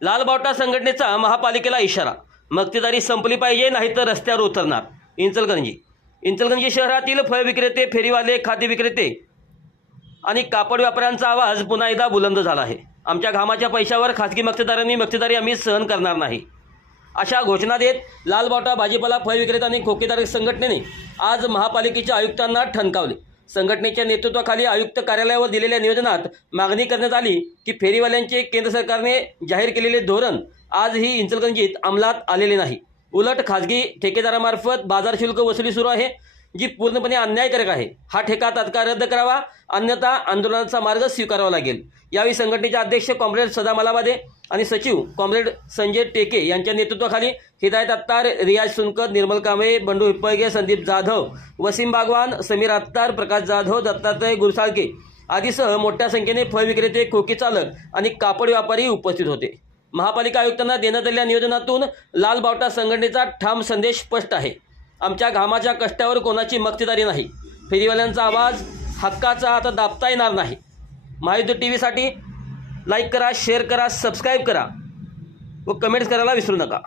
लाल बावटा संघटनेचा महापालिकेला इशारा, मक्तेदारी संपली पाहिजे नाहीतर रस्त्यावर उतरणार. इंचलकरंजी शहरातील फळ विक्रेते, फेरीवाले, खाद्य विक्रेते आणि कापड व्यापाऱ्यांचा आवाज पुन्हा एकदा बुलंद झाला आहे. आमच्या घामाच्या पैशावर खासगी मक्तेदारांनी मक्तेदारी आम्ही सहन करणार नाही, अशा घोषणा देत लाल बावटा भाजीपाला फळ विक्रेता आणि खोकेदार संघटनेने आज महापालिकेच्या आयुक्तांना ठणकावले. संघटनेच्या नेतृत्वाखाली आयुक्त कार्यालयावर दिलेल्या निवेदनात मागणी करण्यात आली की फेरीवाल्यांचे केंद्र सरकारने जाहीर केलेले धोरण आजही इंचलकरंजीत अंमलात आलेले नाही. उलट खासगी ठेकेदारामार्फत बाजार शुल्क वसुली सुरू आहे, जी पूर्णपणे अन्यायकारक आहे. हा ठेका तात्काळ रद्द करावा, अन्यथा आंदोलनाचा मार्ग स्वीकारावा लागेल. यावेळी संघटनेचे अध्यक्ष कॉम्रेड सदा मलाबादे आणि सचिव कॉम्रेड संजय टेके यांच्या नेतृत्वाखाली हिदायत अत्तार, रियाज सुनकर, निर्मल कांबळे, बंडू हिप्पळगे, संदीप जाधव, वसीम बागवान, समीर अत्तार, प्रकाश जाधव, दत्तात्रय गुरसाळके आदीसह मोठ्या संख्येने फळ विक्रेते, खोकी चालक आणि कापड व्यापारी उपस्थित होते. महापालिका आयुक्तांना देण्यात आलेल्या निवेदनातून लाल बावटा संघटनेचा ठाम संदेश स्पष्ट आहे. आमच्या घामाच्या कष्टावर कोणाची मक्तेदारी नाही. फेरीवाल्यांचा आवाज हक्काचा आता दाबता येणार नाही. महायुद्ध टीव्हीसाठी लाईक करा, शेअर करा, सबस्क्राईब करा व कमेंट्स करायला विसरू नका.